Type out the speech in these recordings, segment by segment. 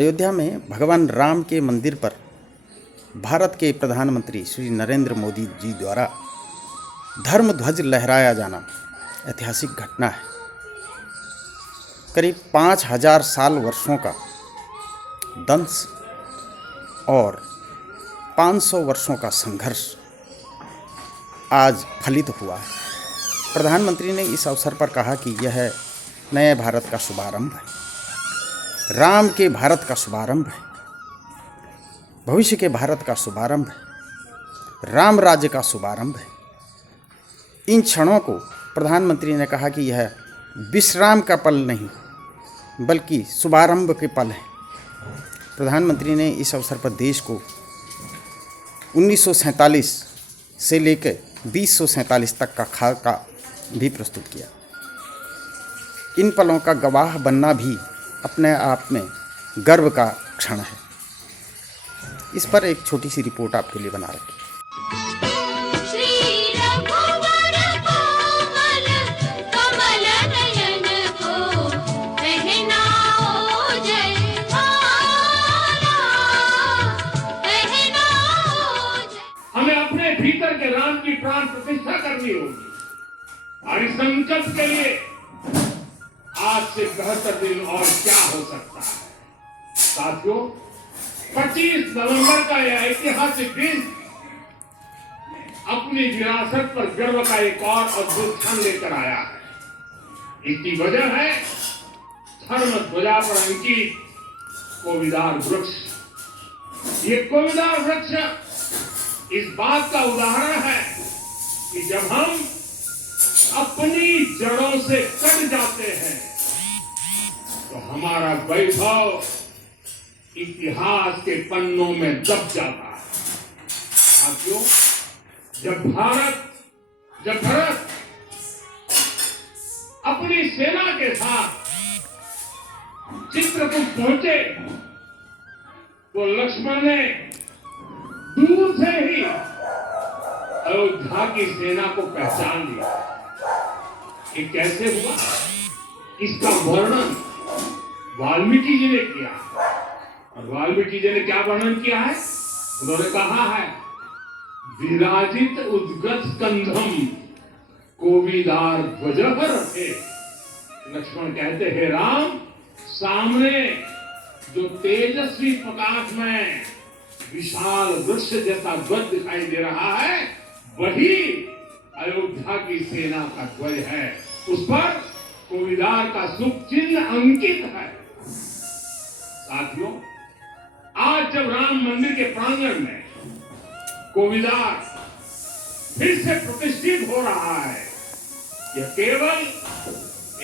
अयोध्या में भगवान राम के मंदिर पर भारत के प्रधानमंत्री श्री नरेंद्र मोदी जी द्वारा धर्म ध्वज लहराया जाना ऐतिहासिक घटना है। करीब 5000 साल वर्षों का दंश और 500 वर्षों का संघर्ष आज फलित हुआ है। प्रधानमंत्री ने इस अवसर पर कहा कि यह नए भारत का शुभारंभ है, राम के भारत का शुभारंभ है, भविष्य के भारत का शुभारंभ है, राम राज्य का शुभारंभ है। इन क्षणों को प्रधानमंत्री ने कहा कि यह विश्राम का पल नहीं बल्कि शुभारंभ के पल है। प्रधानमंत्री ने इस अवसर पर देश को 1947 से लेकर 2047 तक का खाका भी प्रस्तुत किया। इन पलों का गवाह बनना भी अपने आप में गर्व का क्षण है। इस पर एक छोटी सी रिपोर्ट आपके लिए बना रखी। हमें अपने भीतर के राम की प्राण प्रतिष्ठा करनी होगी और इस संकल्प के लिए आज से बेहतर दिन और क्या हो सकता है। साथियों, 25 नवंबर का यह ऐतिहासिक दिन अपनी विरासत पर गर्व का एक और अद्भुत क्षण लेकर आया है। इसकी वजह है धर्म ध्वजा पर अंकित कोविदार वृक्ष। ये कोविदार वृक्ष इस बात का उदाहरण है कि जब हम अपनी जड़ों से कट जाते हैं तो हमारा वैभव इतिहास के पन्नों में दब जाता है। साथियों, जब भारत अपनी सेना के साथ चित्रकूट पहुंचे तो लक्ष्मण ने दूर से ही अयोध्या की सेना को पहचान लिया। ये कैसे हुआ, इसका वर्णन वाल्मीकि जी ने किया। और वाल्मीकि जी ने क्या वर्णन किया है? उन्होंने कहा है, विराजित उद्गत स्कंधम कोविदार ध्वज पर रखे। लक्ष्मण कहते हैं, राम, सामने जो तेजस्वी प्रकाश में विशाल वृक्ष जैसा ध्वज दिखाई दे रहा है, वही अयोध्या की सेना का ध्वज है। उस पर कोविदार का शुभ चिन्ह अंकित है। साथियों, आज जब राम मंदिर के प्रांगण में कोविदार फिर से प्रतिष्ठित हो रहा है, यह केवल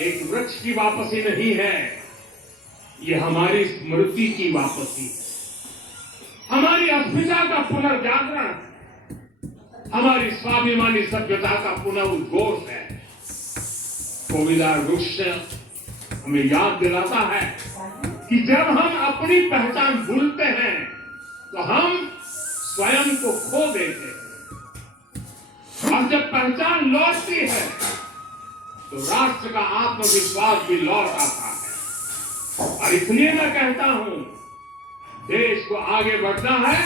एक वृक्ष की वापसी नहीं है, यह हमारी स्मृति की वापसी है, हमारी अस्मिता का पुनर्जागरण, हमारी स्वाभिमानी सभ्यता का पुनरुद्घोष है। कोविदार वृक्ष हमें याद दिलाता है कि जब हम अपनी पहचान भूलते हैं तो हम स्वयं को खो देते हैं, और जब पहचान लौटती है तो राष्ट्र का आत्मविश्वास भी लौट आता है। और इसलिए मैं कहता हूं, देश को आगे बढ़ना है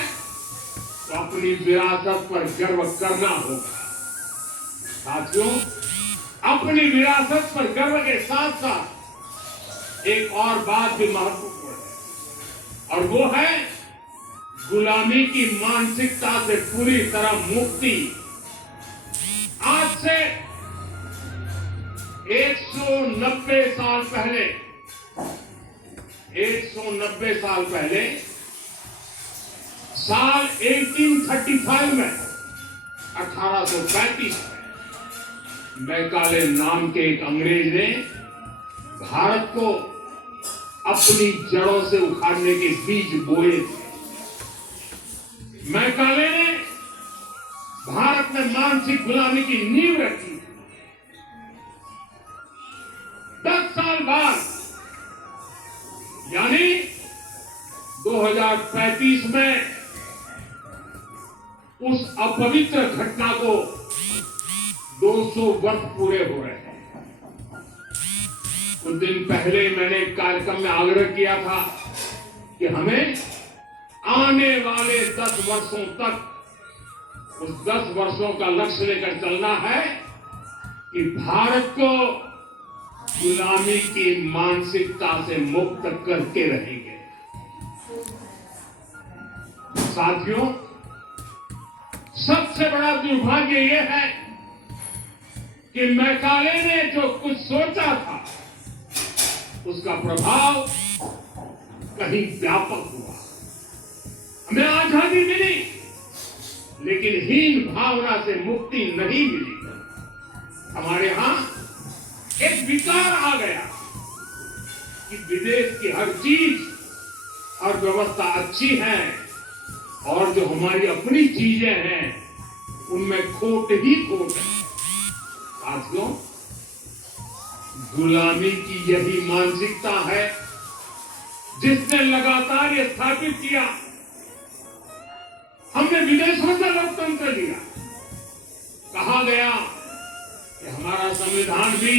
तो अपनी विरासत पर गर्व करना होगा। साथियों, अपनी विरासत पर गर्व के साथ साथ एक और बात भी महत्वपूर्ण है, और वो है गुलामी की मानसिकता से पूरी तरह मुक्ति। आज से 190 साल पहले 190 साल पहले साल 1835 में 1835 में मैकाले नाम के एक अंग्रेज ने भारत को अपनी जड़ों से उखाड़ने के बीज बोए थे। मैकाले ने भारत में मानसिक गुलामी की नींव रखी। 10 साल बाद यानी 2035 में उस अपवित्र घटना को 200 वर्ष पूरे हो रहे हैं। कुछ दिन पहले मैंने एक कार्यक्रम में आग्रह किया था कि हमें आने वाले 10 वर्षों तक उस 10 वर्षों का लक्ष्य लेकर चलना है कि भारत को गुलामी की मानसिकता से मुक्त करके रहेंगे। साथियों, सबसे बड़ा दुर्भाग्य यह है कि मैकाले ने जो कुछ सोचा था उसका प्रभाव कहीं व्यापक हुआ। हमें आजादी मिली लेकिन हीन भावना से मुक्ति नहीं मिली। हमारे यहां एक विकार आ गया कि विदेश की हर चीज और व्यवस्था अच्छी है और जो हमारी अपनी चीजें हैं उनमें खोट ही खोट है। साथियों, गुलामी की यही मानसिकता है जिसने लगातार ये स्थापित किया। हमने विदेशों से लोकतंत्र लिया। कहा गया कि हमारा संविधान भी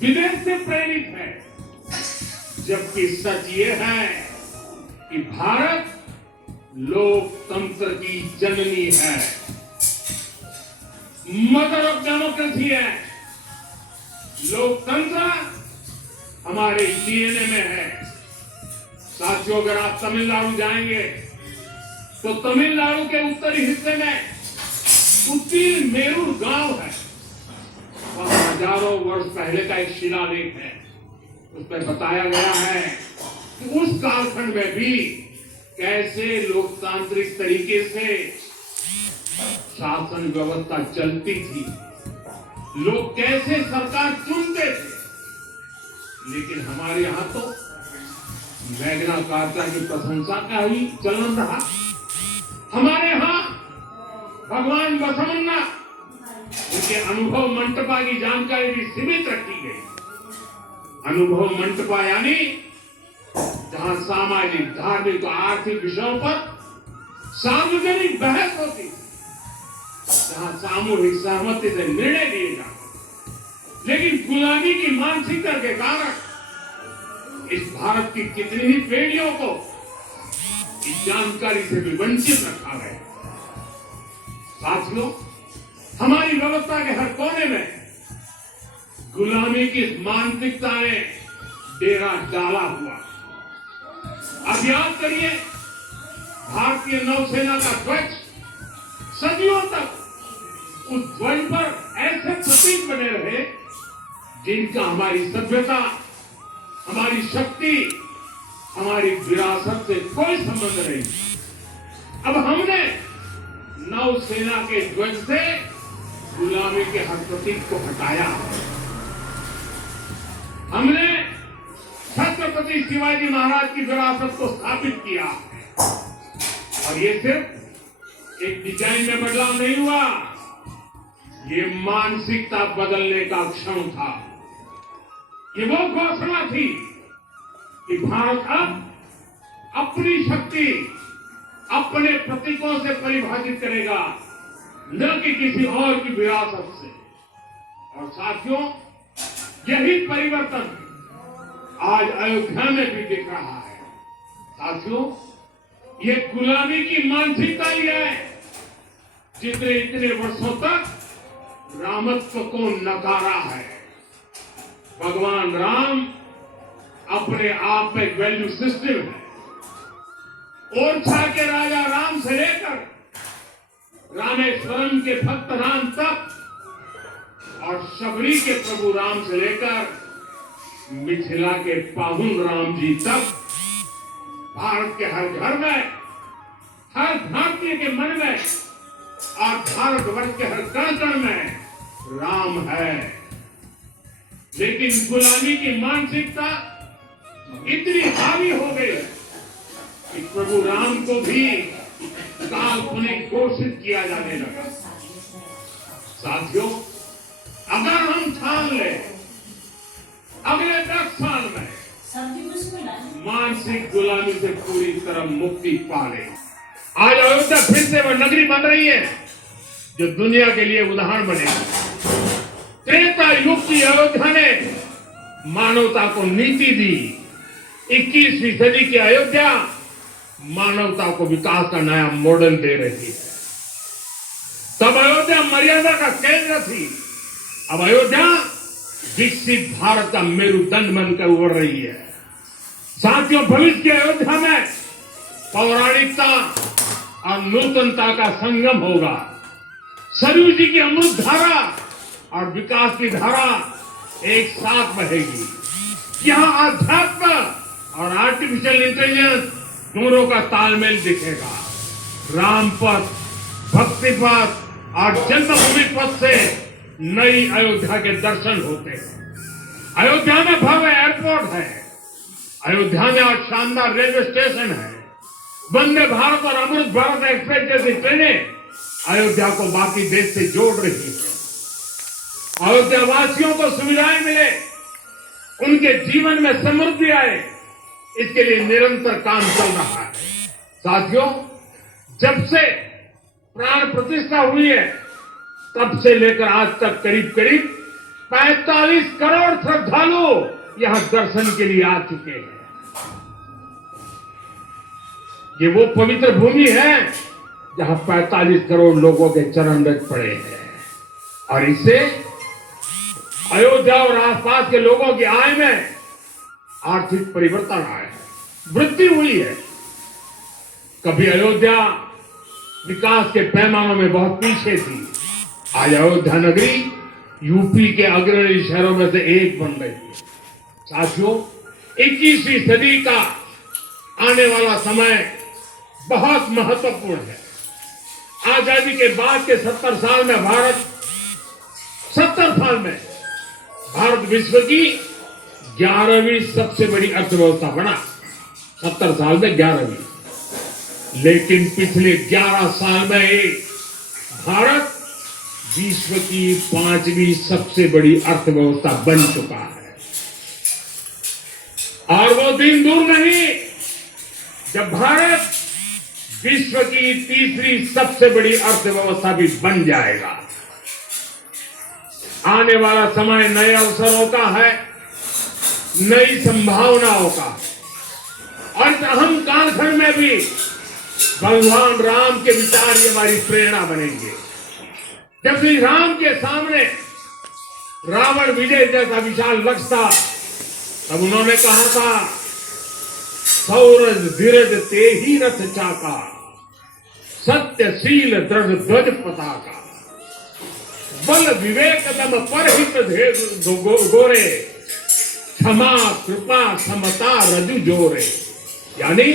विदेश से प्रेरित है, जबकि सच ये है कि भारत लोकतंत्र की जननी है, मदर ऑफ डेमोक्रेसी है। लोकतंत्र हमारे डीएनए में है। साथियों, अगर आप तमिलनाडु जाएंगे तो तमिलनाडु के उत्तरी हिस्से में उतिल मेरूर गांव है। वहां हजारों वर्ष पहले का एक शिलालेख है। उसमें बताया गया है कि उस कालखंड में भी कैसे लोकतांत्रिक तरीके से शासन व्यवस्था चलती थी, लोग कैसे सरकार चुनते थे। लेकिन हमारे यहां तो मैग्ना कार्टा की प्रशंसा का ही चलन रहा। हमारे यहां भगवान बसवन्ना, उनके अनुभव मंटपा की जानकारी भी सीमित रखी गई। अनुभव मंटपा यानी जहां सामाजिक, धार्मिक और आर्थिक विषयों पर सार्वजनिक बहस होती, जहां सामूहिक सहमति से निर्णय लिए जाते। लेकिन गुलामी की मानसिकता के कारण इस भारत की कितनी ही पीढ़ियों को इस जानकारी से भी वंचित रखा गया। साथियों, हमारी व्यवस्था के हर कोने में गुलामी की मानसिकता ने डेरा डाला हुआ। अब याद करिए, भारतीय नौसेना का ध्वज सदियों तक उस ध्वज पर ऐसे प्रतीक बने रहे जिनका हमारी सभ्यता, हमारी शक्ति, हमारी विरासत से कोई संबंध नहीं। अब हमने नौसेना के ध्वज से गुलामी के हर प्रतीक को हटाया। हमने छत्रपति शिवाजी महाराज की विरासत को स्थापित किया और ये सिर्फ एक डिजाइन में बदलाव नहीं हुआ, ये मानसिकता बदलने का क्षण था। ये वो घोषणा थी कि भारत अब अपनी शक्ति अपने प्रतीकों से परिभाषित करेगा, न कि किसी और की विरासत से। और साथियों, यही परिवर्तन आज अयोध्या में भी दिख रहा है। साथियों, ये गुलामी की मानसिकता ही है जिसने इतने वर्षों तक रामत्व को नकारा है। भगवान राम अपने आप में वैल्यू सिस्टम है। ओरछा के राजा राम से लेकर रामेश्वरम के भक्त राम तक और शबरी के प्रभु राम से लेकर मिथिला के पाहुन राम जी तक भारत के हर घर में, हर भारतीय के मन में और भारतवर्ष के हर कण कण में राम है। लेकिन गुलामी की मानसिकता इतनी हावी हो गई कि प्रभु राम को भी काल्पनिक घोषित किया जाने लगा। साथियों, अगर हम ठान ले अगले 10 साल में मानसिक गुलामी से पूरी तरह मुक्ति पा ले, आज अयोध्या फिर से वह नगरी बन रही है जो दुनिया के लिए उदाहरण बनेगी। त्रेता युग की अयोध्या ने मानवता को नीति दी, 21वीं सदी की अयोध्या मानवता को विकास का नया मॉडल दे रही है। तब अयोध्या मर्यादा का केंद्र थी, अब अयोध्या विकसित भारत का मेरुदंड बनकर उभर रही है। साथियों, भविष्य की अयोध्या में पौराणिकता और नूतनता का संगम होगा। सरयू जी की अमृत धारा और विकास की धारा एक साथ बहेगी। यहाँ आध्यात्म और आर्टिफिशियल इंटेलिजेंस दोनों का तालमेल दिखेगा। राम पथ, भक्ति पथ और जन्मभूमि पथ से नई अयोध्या के दर्शन होते हैं। अयोध्या में भव्य एयरपोर्ट है, अयोध्या में आज शानदार रेलवे स्टेशन है। वंदे भारत और अमृत भारत एक्सप्रेस जैसी ट्रेनें अयोध्या को बाकी देश से जोड़ रही है। अयोध्या वासियों को सुविधाएं मिले, उनके जीवन में समृद्धि आए, इसके लिए निरंतर काम चल रहा है। साथियों, जब से प्राण प्रतिष्ठा हुई है तब से लेकर आज तक करीब करीब 45 करोड़ श्रद्धालु यहां दर्शन के लिए आ चुके हैं। ये वो पवित्र भूमि है जहां 45 करोड़ लोगों के चरण रज पड़े हैं और इससे अयोध्या और आसपास के लोगों की आय में आर्थिक परिवर्तन आया है, वृद्धि हुई है। कभी अयोध्या विकास के पैमानों में बहुत पीछे थी, आज अयोध्या नगरी यूपी के अग्रणी शहरों में से एक बन रही है। साथियों, 21वीं सदी का आने वाला समय बहुत महत्वपूर्ण है। आजादी के बाद के 70 साल में भारत विश्व की 11वीं सबसे बड़ी अर्थव्यवस्था बना। 70 साल में 11वीं, लेकिन पिछले 11 साल में भारत विश्व की 5वीं सबसे बड़ी अर्थव्यवस्था बन चुका है। और वो दिन दूर नहीं जब भारत विश्व की 3री सबसे बड़ी अर्थव्यवस्था भी बन जाएगा। आने वाला समय नए अवसरों का है, नई संभावनाओं का। और इस अहम कालखंड में भी भगवान राम के विचार ये हमारी प्रेरणा बनेंगे। जब श्री राम के सामने रावण विजय जैसा विशाल लक्ष्य था, तब उन्होंने कहा था, सौरज धीरज ते ही रथ चाका, सत्यशील दृढ़ ध्वज पताका, बल विवेक दम परहित गोरे, क्षमा कृपा समता रजु जोरे। यानी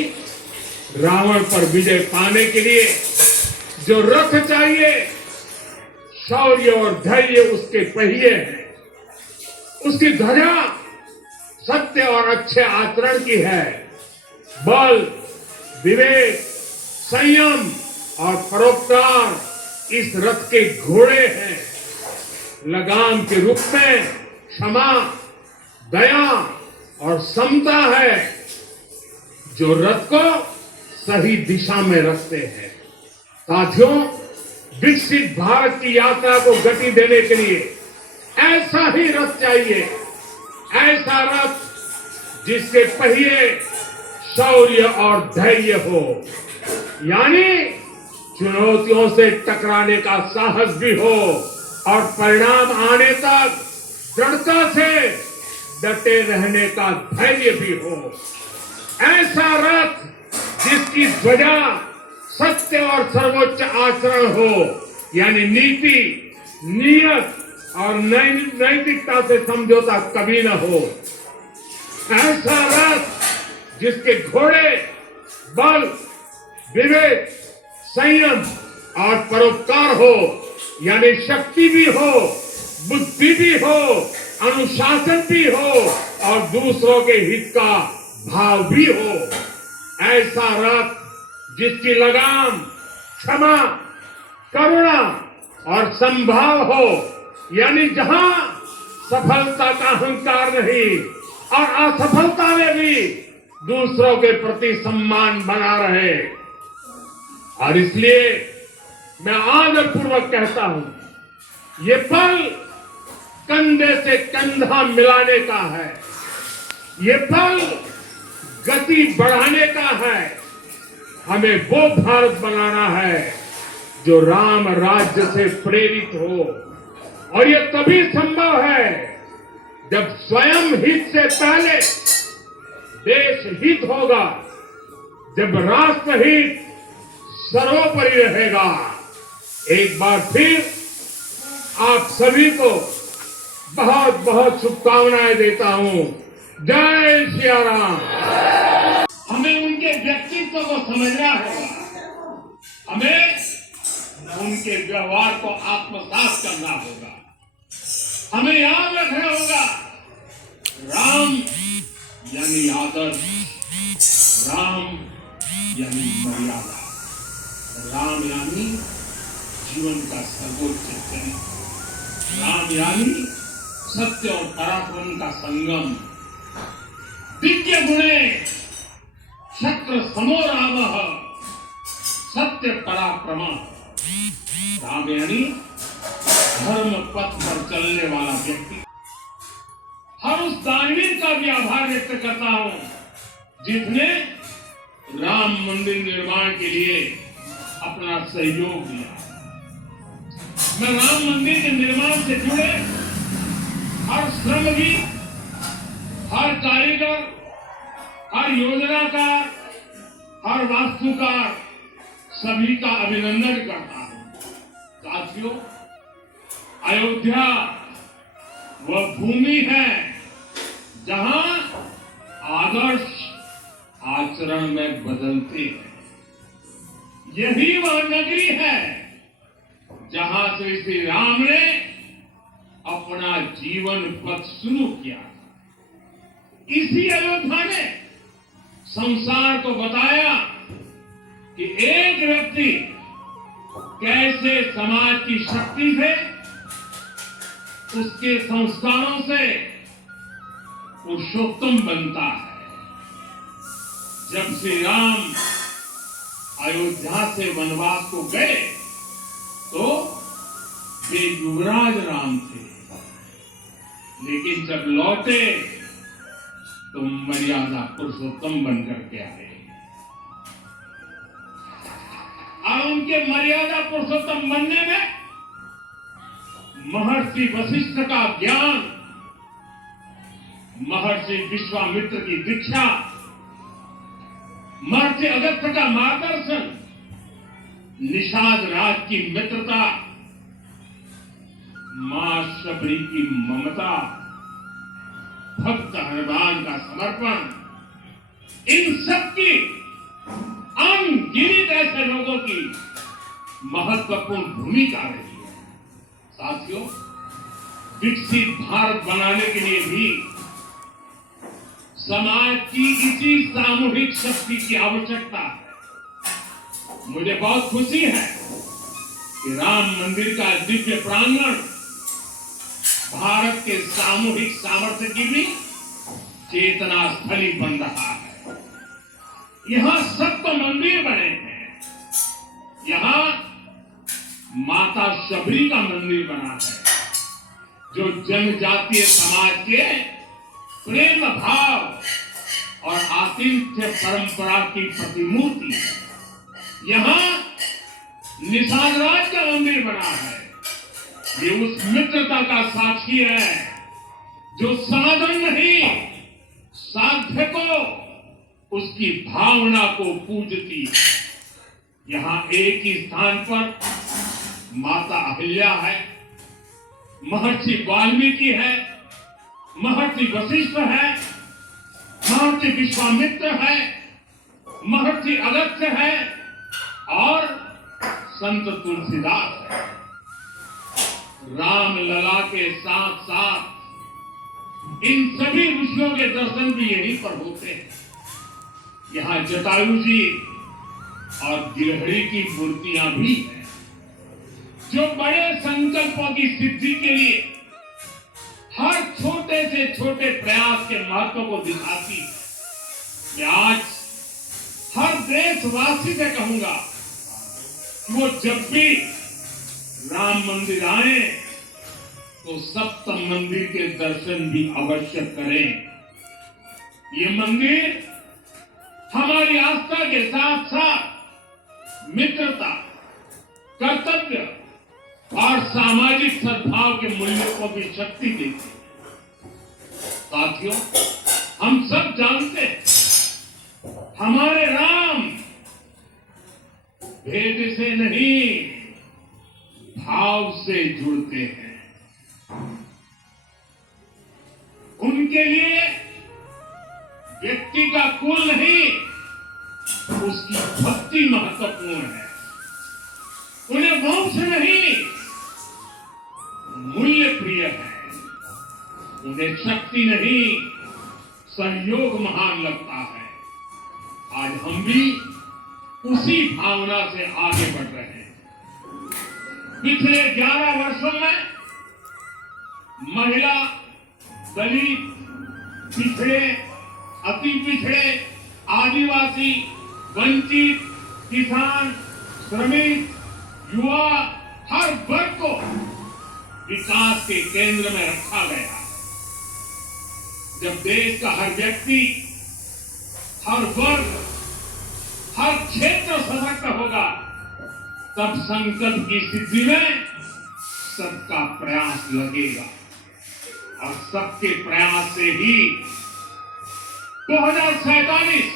रावण पर विजय पाने के लिए जो रथ चाहिए, शौर्य और धैर्य उसके पहिए हैं, उसकी ध्वजा सत्य और अच्छे आचरण की है, बल विवेक संयम और परोपकार इस रथ के घोड़े हैं। लगाम के रूप में क्षमा, दया और समता है जो रथ को सही दिशा में रखते हैं। साथियों, विकसित भारत की यात्रा को गति देने के लिए ऐसा ही रथ चाहिए, ऐसा रथ जिसके पहिए शौर्य और धैर्य हो, यानी चुनौतियों से टकराने का साहस भी हो और परिणाम आने तक दृढ़ता से डटे रहने का धैर्य भी हो। ऐसा रथ जिसकी ध्वजा सत्य और सर्वोच्च आचरण हो, यानी नीति, नियत और नैतिकता से समझौता कभी न हो। ऐसा रथ जिसके घोड़े बल विवेक संयम और परोपकार हो, यानी शक्ति भी हो, बुद्धि भी हो, अनुशासन भी हो और दूसरों के हित का भाव भी हो। ऐसा रथ जिसकी लगाम क्षमा, करुणा और संभाव हो, यानी जहां सफलता का अहंकार नहीं और असफलता में भी दूसरों के प्रति सम्मान बना रहे। और इसलिए मैं आदरपूर्वक कहता हूं, ये पल कंधे से कंधा मिलाने का है। ये पल गति बढ़ाने का है। हमें वो भारत बनाना है जो राम राज्य से प्रेरित हो, और ये तभी संभव है जब स्वयं हित से पहले देश हित होगा, जब राष्ट्र हित सर्वोपरि रहेगा। एक बार फिर आप सभी को बहुत बहुत शुभकामनाएं देता हूं। जय सिया राम। हमें उनके व्यक्तित्व को समझना होगा, हमें उनके व्यवहार को आत्मसात करना होगा। हमें याद रखना होगा, राम यानी आदर्श, राम यानी मर्यादा, राम यानी जीवन का सर्वोच्च चरित्र, राम यानी सत्य और पराक्रम का संगम। दिव्य गुणे शक्र समो राम, सत्य पराक्रम। राम यानी धर्म पथ पर चलने वाला व्यक्ति। हर उस दानवीर का भी आभार व्यक्त करता हूं जिसने राम मंदिर निर्माण के लिए अपना सहयोग दिया। मैं राम मंदिर के निर्माण से जुड़े हर श्रमजीवी, हर कारीगर, हर योजनाकार, हर वास्तुकार, सभी का अभिनंदन करता हूं। साथियों, अयोध्या वह भूमि है जहां आदर्श आचरण में बदलते हैं। यही वह नगरी है जहां से श्री राम ने अपना जीवन पथ शुरू किया। इसी अयोध्या ने संसार को बताया कि एक व्यक्ति कैसे समाज की शक्ति से, उसके संस्कारों से पुरुषोत्तम बनता है। जब श्री राम अयोध्या से वनवास को गए तो वे युवराज राम थे, लेकिन जब लौटे तो मर्यादा पुरुषोत्तम बनकर के आए। और उनके मर्यादा पुरुषोत्तम बनने में महर्षि वशिष्ठ का ज्ञान, महर्षि विश्वामित्र की दीक्षा, महर्षि अगस्त्य का मार्गदर्शन, निषाद राज की मित्रता, मां शबरी की ममता, भक्त हनुमान का समर्पण, इन सब की अनगिनत ऐसे लोगों की महत्वपूर्ण भूमिका रही है। साथियों, विकसित भारत बनाने के लिए भी समाज की इसी सामूहिक शक्ति की आवश्यकता है। मुझे बहुत खुशी है कि राम मंदिर का दिव्य प्रांगण भारत के सामूहिक सामर्थ्य की भी चेतना स्थली बन रहा है। यहां सप्त मंदिर बने हैं, यहां माता शबरी का मंदिर बना है, जो जनजातीय समाज के प्रेम भाव और आतिथ्य परंपरा की प्रतिमूर्ति है। यहां निषाद राज का मंदिर बना है, ये उस मित्रता का साक्षी है जो साधन नहीं, साध्य को, उसकी भावना को पूजती है। यहां एक ही स्थान पर माता अहिल्या है, महर्षि वाल्मीकि है, महर्षि वशिष्ठ है, महर्षि विश्वामित्र है, महर्षि अगस्त्य है और संत तुलसीदास है। राम लला के साथ साथ इन सभी ऋषियों के दर्शन भी यहीं पर होते हैं। यहां जटायु जी और गिरहरी की मूर्तियां भी हैं, जो बड़े संकल्पों की सिद्धि के लिए हर छोटे से छोटे प्रयास के महत्व को दिखाती है। मैं आज हर देशवासी से कहूंगा कि वो जब भी राम मंदिर आए तो सप्त मंदिर के दर्शन भी अवश्य करें। ये मंदिर हमारी आस्था के साथ साथ मित्रता, कर्तव्य और सामाजिक सद्भाव के मूल्यों को भी शक्ति देती है। साथियों, हम सब जानते हैं हमारे राम भेद से नहीं भाव से जुड़ते हैं। उनके लिए व्यक्ति का कुल नहीं, उसकी भक्ति महत्वपूर्ण है। उन्हें वंश नहीं, मूल्य प्रिय है। उन्हें शक्ति नहीं, संयोग महान लगता है। आज हम भी उसी भावना से आगे बढ़ रहे हैं। पिछले 11 वर्षों में महिला, दलित, पिछड़े, अति पिछड़े, आदिवासी, वंचित, किसान, श्रमिक, युवा, हर वर्ग को विकास के केंद्र में रखा गया। जब देश का हर व्यक्ति, हर वर्ग, हर क्षेत्र सशक्त होगा, तब संकल्प की सिद्धि में सबका प्रयास लगेगा। और सबके प्रयास से ही 2047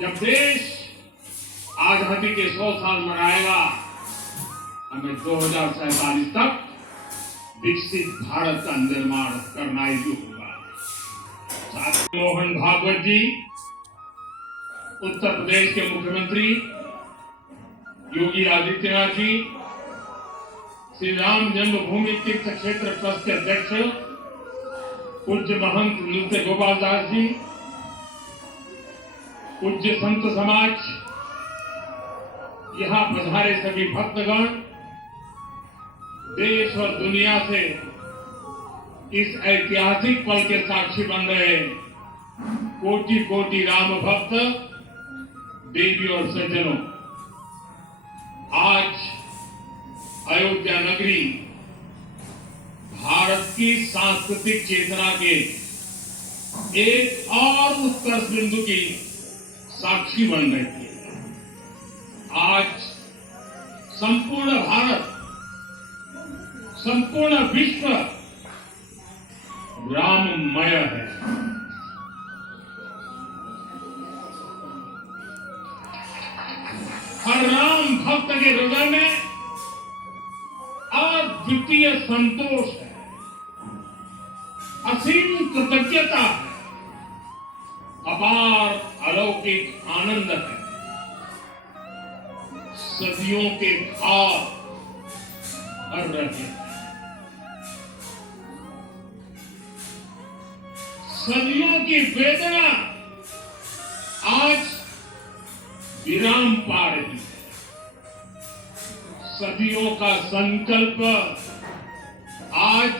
जब देश आजादी के 100 साल मनाएगा, हमें 2047 तक विकसित भारत का निर्माण करना ही होगा। साथी मोहन भागवत जी, उत्तर प्रदेश के मुख्यमंत्री योगी आदित्यनाथ जी, श्री राम जन्मभूमि तीर्थ क्षेत्र ट्रस्ट के अध्यक्ष पूज्य महंत नृत्य गोपाल दास जी, पूज्य संत समाज, यहां पधारे सभी भक्तगण, देश और दुनिया से इस ऐतिहासिक पल के साक्षी बन रहे कोटि कोटि राम भक्त, देवी और सज्जनों, आज अयोध्या नगरी भारत की सांस्कृतिक चेतना के एक और उत्कर्ष बिंदु की साक्षी बन रही है। आज संपूर्ण भारत, संपूर्ण विश्व राममय है। हर राम भक्त के हृदय में अद्वितीय संतोष है, असीम कृतज्ञता है, अपार अलौकिक आनंद है। सदियों के भाव भर रहे हैं, सदियों की वेदना आज विराम पा रही है। सदियों का संकल्प आज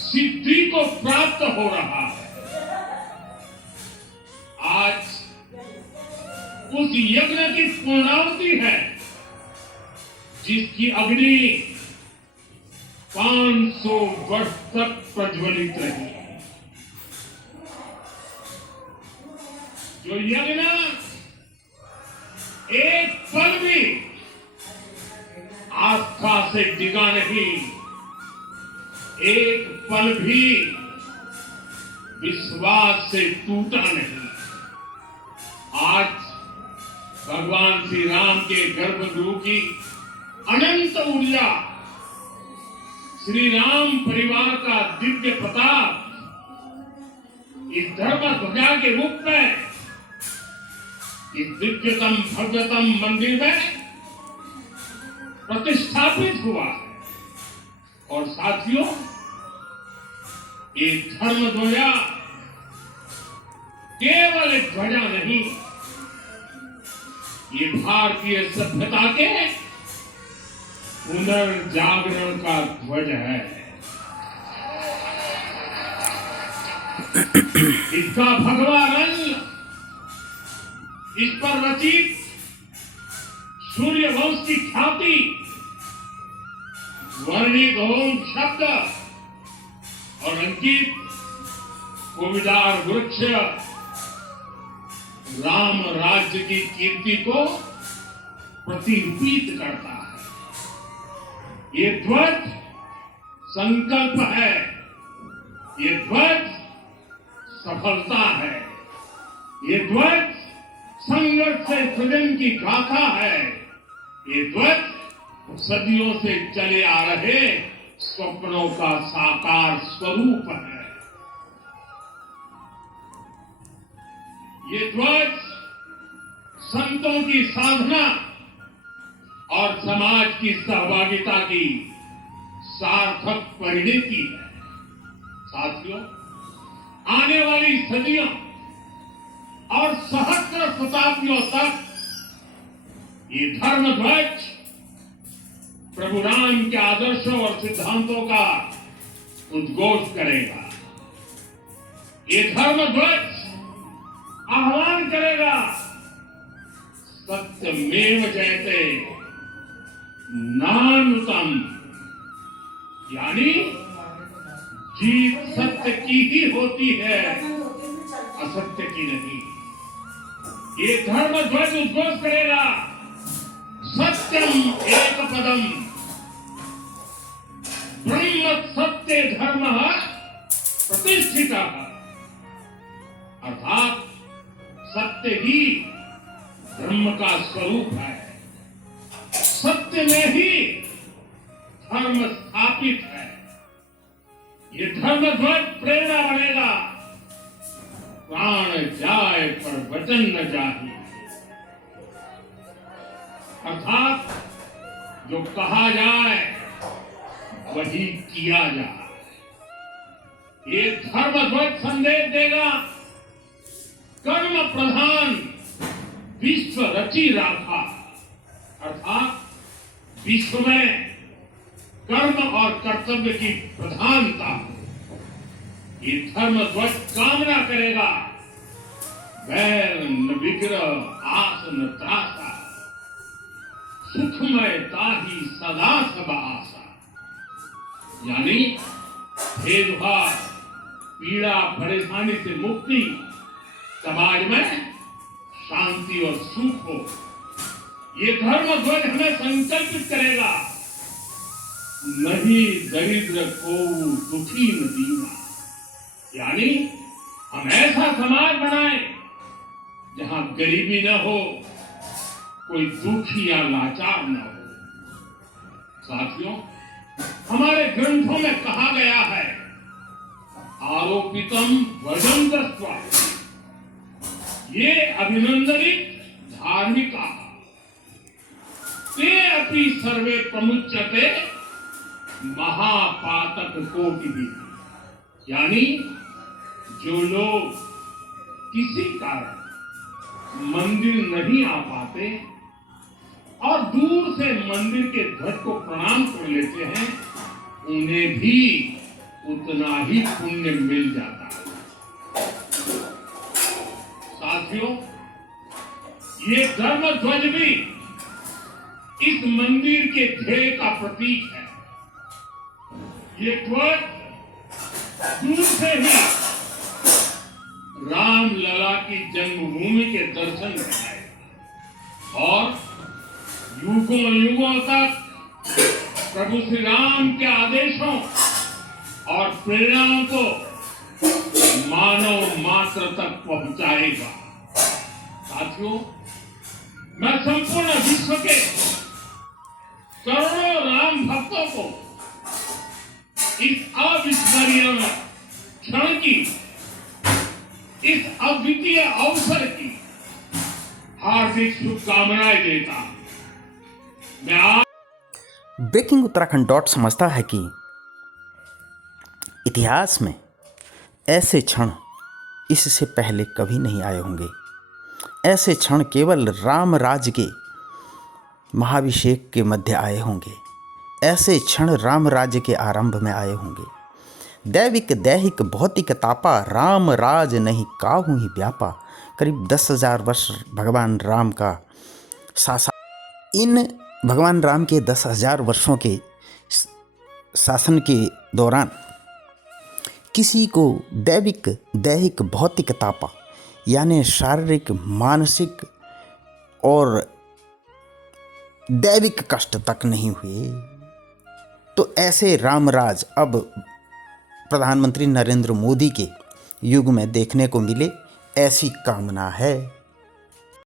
सिद्धि को प्राप्त हो रहा है। आज उस यज्ञ की पूर्णाहुति है जिसकी अग्नि 500 वर्ष तक प्रज्वलित रही। जो यज्ञ एक पल भी आस्था से डिगा नहीं, एक पल भी विश्वास से टूटा नहीं। आज भगवान श्री राम के गर्भगृह की अनंत ऊर्जा, श्री राम परिवार का दिव्य प्रताप इस धर्म ध्वजा के रूप में इस दिव्यतम भव्यतम मंदिर में प्रतिष्ठापित हुआ है। और साथियों, ये धर्म ध्वजा केवल एक ध्वजा नहीं, ये भारतीय सभ्यता के पुनर्जागरण का ध्वज है। इसका भगवा रंग, इस पर रचित सूर्य वंश की ख्याति, वर्णित ओम शब्द और अंकित कोविदार वृक्ष राम राज्य की कीर्ति को प्रतिरूपित करता है। ये ध्वज संकल्प है, ये ध्वज सफलता है, ये ध्वज संघर्ष से सृजन की गाथा है, ये ध्वज सदियों से चले आ रहे स्वप्नों का साकार स्वरूप है। ये ध्वज संतों की साधना और समाज की सहभागिता की सार्थक परिणति है। साथियों, आने वाली सदियों और सहस्त्र शताब्दियों तक ये धर्म ध्वज प्रभु राम के आदर्शों और सिद्धांतों का उद्घोष करेगा। ये धर्म ध्वज आह्वान करेगा, सत्यमेव जयते नान्यतम, यानी जीत सत्य की ही होती है, असत्य की नहीं। ये धर्म ध्वज उद्घोष करेगा, सत्यम एक पदम ब्रह्म सत्य धर्म प्रतिष्ठित, अर्थात सत्य ही ब्रह्म का स्वरूप है, सत्य में ही धर्म स्थापित है। ये धर्म ध्वज प्रेरणा बनेगा, प्राण जाए पर वचन न जाए, अर्थात जो कहा जाए वही किया जाए। ये धर्म ध्वज संदेश देगा, कर्म प्रधान विश्व रची राखा, अर्थात विश्व में कर्म और कर्तव्य की प्रधानता। ये धर्म ध्वज कामना करेगा, वैर न विग्रह आस न त्रासा, सुखमय ताही सदा सब आशा, यानी भेदभाव पीड़ा परेशानी से मुक्ति, समाज में शांति और सुख हो। ये धर्म ध्वज हमें संकल्पित करेगा, नहीं दरिद्र को दुखी न दीना, यानी हम ऐसा समाज बनाएं जहां गरीबी न हो, कोई दुखी या लाचार न हो। साथियों, हमारे ग्रंथों में कहा गया है, आरोपितम वजन दस्वा, ये अभिनंदनित धार्मिका ते अपि सर्वे प्रमुच्यते महापातक कोटि भी, यानी जो लोग किसी कारण मंदिर नहीं आ पाते और दूर से मंदिर के ध्वज को प्रणाम कर लेते हैं, उन्हें भी उतना ही पुण्य मिल जाता है। साथियों, ये धर्म ध्वज भी इस मंदिर के ध्येय का प्रतीक है। ये ध्वज दूर से ही राम लला की जन्मभूमि के दर्शन कराएगा और युगों युगों तक प्रभु श्री राम के आदेशों और प्रेरणाओं को मानव मात्र तक पहुंचाएगा। साथियों, मैं संपूर्ण विश्व के करोड़ों राम भक्तों को इस अविस्मरणीय क्षण की, इस अद्वितीय अवसर की हार्दिक शुभकामनाएं देता हूं। मैं आज ब्रेकिंग उत्तराखंड डॉट समझता है कि इतिहास में ऐसे क्षण इससे पहले कभी नहीं आए होंगे। ऐसे क्षण केवल राम राज्य के महाभिषेक के मध्य आए होंगे। ऐसे क्षण राम राज्य के आरंभ में आए होंगे। दैविक दैहिक भौतिक तापा राम राज नहीं काहू ही व्यापा। करीब 10,000 वर्ष भगवान राम का शासन। इन भगवान राम के 10,000 वर्षों के शासन के दौरान किसी को दैविक दैहिक भौतिक तापा यानी शारीरिक, मानसिक और दैविक कष्ट तक नहीं हुए। तो ऐसे रामराज अब प्रधानमंत्री नरेंद्र मोदी के युग में देखने को मिले, ऐसी कामना है।